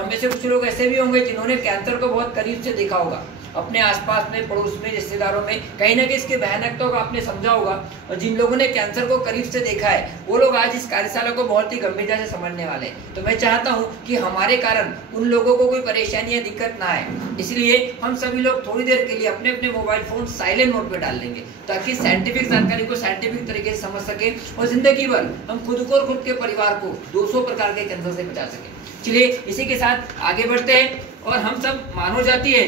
हम में से कुछ लोग ऐसे भी होंगे जिन्होंने कैंसर को बहुत करीब से देखा होगा, अपने आसपास में, पड़ोस में, रिश्तेदारों में, कहीं ना कहीं इसके भयानकता को आपने समझा होगा। और जिन लोगों ने कैंसर को करीब से देखा है वो लोग आज इस कार्यशाला को बहुत ही गंभीरता से समझने वाले हैं। तो मैं चाहता हूं कि हमारे कारण उन लोगों को कोई परेशानी या दिक्कत ना आए, इसलिए हम सभी लोग थोड़ी देर के लिए अपने अपने मोबाइल फोन साइलेंट मोड पे डाल लेंगे ताकि साइंटिफिक जानकारी को साइंटिफिक तरीके से समझ सके और जिंदगी भर हम खुद को और खुद के परिवार को 200 प्रकार के कैंसर से बचा सके। चलिए इसी के साथ आगे बढ़ते हैं। और हम सब मानव जाति है,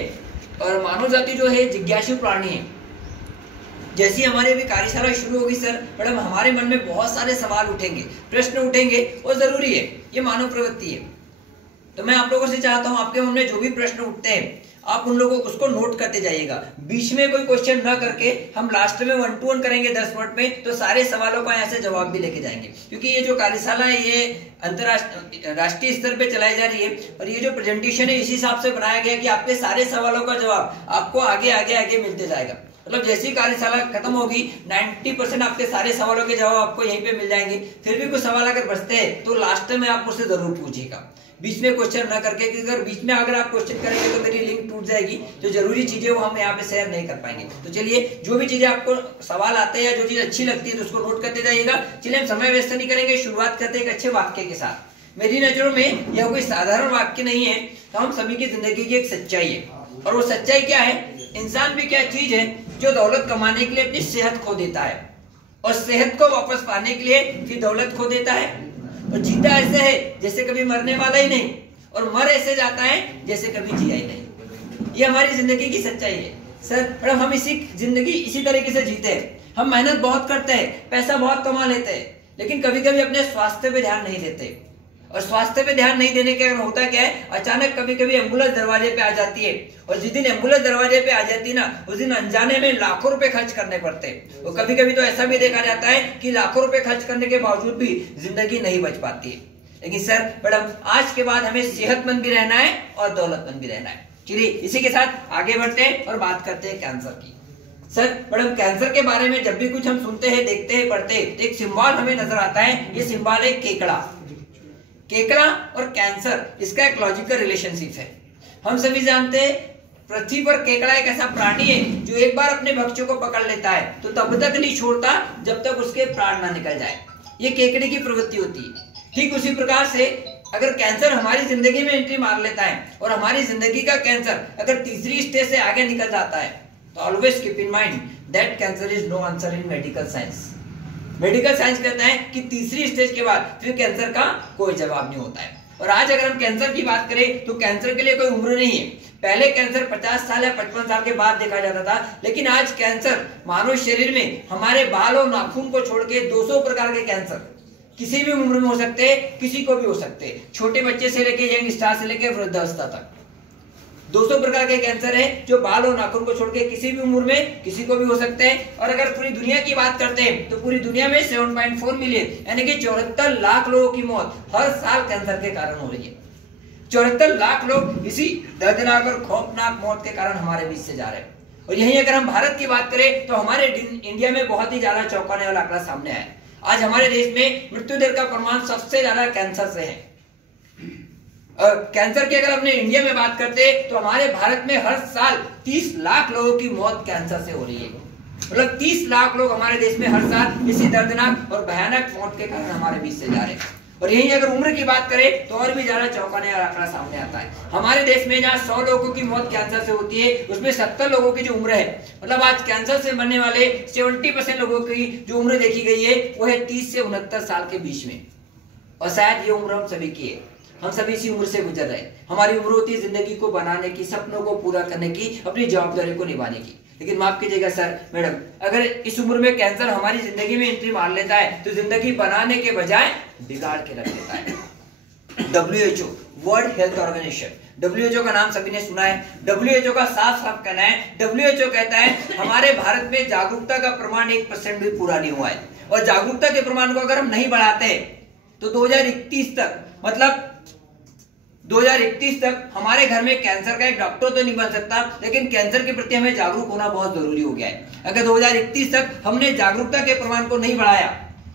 और मानव जाति जो है जिज्ञासु प्राणी है। जैसी हमारी अभी कार्यशाला शुरू होगी सर मैडम, हमारे मन में बहुत सारे सवाल उठेंगे, प्रश्न उठेंगे, और जरूरी है, ये मानव प्रवृत्ति है। तो मैं आप लोगों से चाहता हूं आपके मन में जो भी प्रश्न उठते हैं आप उन लोगों उसको नोट करते जाइएगा। बीच में कोई क्वेश्चन ना करके हम लास्ट में 1 to 1 करेंगे 10 मिनट में, तो सारे सवालों का यहाँ से जवाब भी लेके जाएंगे। क्योंकि ये जो कार्यशाला है ये अंतरराष्ट्रीय राष्ट्रीय स्तर पे चलाई जा रही है, और ये जो प्रेजेंटेशन है इसी हिसाब से बनाया गया कि आपके सारे सवालों का जवाब आपको आगे आगे आगे मिलते जाएगा। मतलब जैसी कार्यशाला खत्म होगी 90% आपके सारे सवालों के जवाब आपको यहीं पे मिल जाएंगे। फिर भी कुछ सवाल अगर बचते हैं तो लास्ट में आप मुझसे जरूर पूछिएगा, बीच में क्वेश्चन ना करके, क्योंकि अगर बीच में अगर आप क्वेश्चन करेंगे तो मेरी लिंक टूट जाएगी, जो जरूरी चीजें वो हम यहाँ पे शेयर नहीं कर पाएंगे। तो चलिए जो भी चीजें आपको सवाल आते हैं या जो चीज अच्छी लगती है तो उसको नोट करते जाइएगा। चलिए हम समय वेस्ट नहीं करेंगे, शुरुआत करते हैं एक अच्छे वाक्य के साथ। मेरी नजरों में यह कोई साधारण वाक्य नहीं है, तो हम सभी की जिंदगी की एक सच्चाई है। और वो सच्चाई क्या है? इंसान भी क्या चीज है जो दौलत कमाने के लिए अपनी सेहत खो देता है, और सेहत को वापस पाने के लिए फिर दौलत खो देता है, और जीता ऐसे है जैसे कभी मरने वाला ही नहीं, और मर ऐसे जाता है जैसे कभी जिया ही नहीं। ये हमारी जिंदगी की सच्चाई है सर मैडम। हम इसी जिंदगी इसी तरीके से जीते हैं। हम मेहनत बहुत करते हैं, पैसा बहुत कमा लेते हैं, लेकिन कभी कभी अपने स्वास्थ्य पे ध्यान नहीं देते। और स्वास्थ्य पे ध्यान नहीं देने के कारण होता क्या है, अचानक कभी कभी एम्बुलेंस दरवाजे पे आ जाती है, और जिस दिन एम्बुलेंस दरवाजे पे आ जाती है ना, उस दिन अनजाने में लाखों रुपए खर्च करने पड़ते हैं। और कभी कभी तो ऐसा भी देखा जाता है कि लाखों रुपए खर्च करने के बावजूद भी जिंदगी नहीं बच पाती है। लेकिन सर मैडम आज के बाद हमें सेहतमंद भी रहना है और दौलतमंद भी रहना है। चलिए इसी के साथ आगे बढ़ते हैं और बात करते हैं कैंसर की। सर मैडम कैंसर के बारे में जब भी कुछ हम सुनते हैं, देखते हैं, पढ़ते हैं, तो एक सिंबल हमें नजर आता है। ये सिंबल है केकड़ा। केकड़ा और कैंसर, इसका एक लॉजिकल रिलेशनशिप है। हम सभी जानते हैं पृथ्वी पर केकड़ा एक ऐसा प्राणी है जो एक बार अपने भक्ष्य को पकड़ लेता है तो तब तक नहीं छोड़ता जब तक उसके प्राण ना निकल जाए। ये केकड़े की प्रवृत्ति होती है। ठीक उसी प्रकार से अगर कैंसर हमारी जिंदगी में एंट्री मार लेता है और हमारी जिंदगी का कैंसर अगर तीसरी स्टेज से आगे निकल जाता है, तो always keep in mind that cancer is no answer in medical science. Medical science कहता है कि तीसरी स्टेज के बाद फिर कैंसर का कोई जवाब नहीं होता है। और आज अगर हम कैंसर की बात करें तो कैंसर के लिए कोई उम्र नहीं है। पहले कैंसर 50 साल या 55 साल के बाद देखा जाता था, लेकिन आज कैंसर मानव शरीर में हमारे बाल और नाखून को छोड़ के 200 प्रकार के कैंसर किसी भी उम्र में हो सकते हैं, किसी को भी हो सकते हैं। छोटे बच्चे से लेके यंग स्टार से लेके वृद्धावस्था तक 200 प्रकार के कैंसर है जो बाल और नाखून को छोड़ के किसी भी उम्र में किसी को भी हो सकते हैं। और अगर पूरी दुनिया की बात करते हैं तो पूरी दुनिया में 7.4 मिलियन यानी कि 74 लाख लोगों की मौत हर साल कैंसर के कारण हो रही है। 74 लाख लोग इसी दर्दनाक और खौफनाक मौत के कारण हमारे बीच से जा रहे हैं। और यही अगर हम भारत की बात करें तो हमारे इंडिया में बहुत ही ज्यादा चौंकाने वाला आंकड़ा सामने आया है। आज हमारे देश में मृत्यु दर का प्रमाण सबसे ज्यादा कैंसर से है। कैंसर की अगर अपने इंडिया में बात करते हैं तो हमारे भारत में हर साल 30 लाख लोगों की मौत कैंसर से हो रही है। मतलब 30 लाख लोग हमारे देश में हर साल इसी दर्दनाक और भयानक मौत के कारण हमारे बीच से जा रहे हैं। और यही अगर उम्र की बात करें तो और भी ज्यादा चौंकाने वाला आंकड़ा सामने आता है। हमारे देश में जहाँ 100 लोगों की मौत कैंसर से होती है उसमें 70 लोगों की जो उम्र है, मतलब आज कैंसर से मरने वाले 70% लोगों की जो उम्र देखी गई है वो है 30 से 69 साल के बीच में। और शायद ये उम्र हम सभी की है, हम सभी इसी उम्र से गुजर रहे हैं। हमारी उम्र होती है जिंदगी को बनाने की, सपनों को पूरा करने की, अपनी जवाबदारी को निभाने की। लेकिन माफ कीजिएगा सर मैडम, अगर इस उम्र में कैंसर हमारी जिंदगी में एंट्री मार लेता है तो जिंदगी बनाने के बजाय बिगाड़ के रख देता है। WHO world health organisation, WHO का नाम सभी ने सुना है। WHO का साफ साफ कहना है, WHO कहता है हमारे भारत में जागरूकता का प्रमाण 1% भी पूरा नहीं हुआ है। और जागरूकता के प्रमाण को अगर हम नहीं बढ़ाते तो 2031 तक, मतलब 2031 तक हमारे घर में कैंसर का एक डॉक्टर तो नहीं बन सकता, लेकिन कैंसर के प्रति हमें जागरूक होना बहुत जरूरी हो गया है। अगर 2031 तक हमने जागरूकता के प्रमाण को नहीं बढ़ाया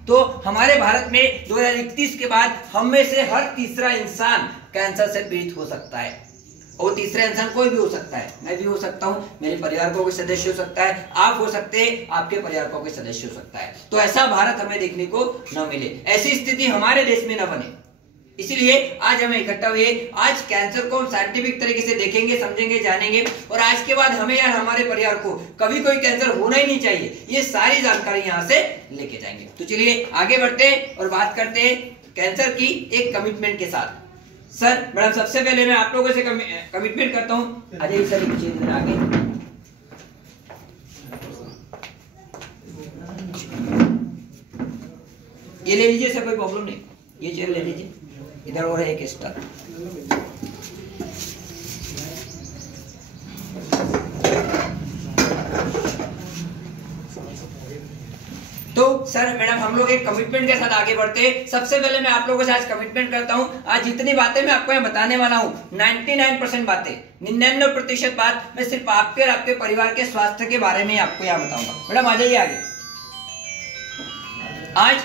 तो हमारे भारत में 2031 के बाद हम में से हर तीसरा इंसान कैंसर से पीड़ित हो सकता है। और तीसरा इंसान कोई भी हो सकता है, मैं भी हो सकता हूं, मेरे परिवार का कोई सदस्य हो सकता है, आप हो सकते हैं, आपके परिवार का कोई सदस्य हो सकता है। तो ऐसा भारत हमें देखने को न मिले, ऐसी स्थिति हमारे देश में न बने, इसलिए आज हमें इकट्ठा हुए। आज कैंसर को हम साइंटिफिक तरीके से देखेंगे, समझेंगे, जानेंगे, और आज के बाद हमें या हमारे परिवार को कभी कोई कैंसर होना ही नहीं चाहिए, ये सारी जानकारी यहाँ से लेके जाएंगे। तो चलिए आगे बढ़ते हैं और बात करते हैं कैंसर की एक कमिटमेंट के साथ। सर मैडम, सबसे पहले मैं आप लोगों से कमिटमेंट करता हूँ, आ जाइए सर आगे। ये ले लीजिए सर, कोई प्रॉब्लम नहीं, ये चेयर ले लीजिए, इधर और है एक स्टार। तो सर मैडम, हम लोग एक कमिटमेंट के साथ आगे बढ़ते हैं। सबसे पहले मैं आप लोगों से आज कमिटमेंट करता हूं, आज जितनी बातें मैं आपको यहाँ बताने वाला हूं, 99% बातें, 99% बात मैं सिर्फ आपके और आपके परिवार के स्वास्थ्य के बारे में आपको यहाँ बताऊंगा। मैडम आ जाइए आगे। आज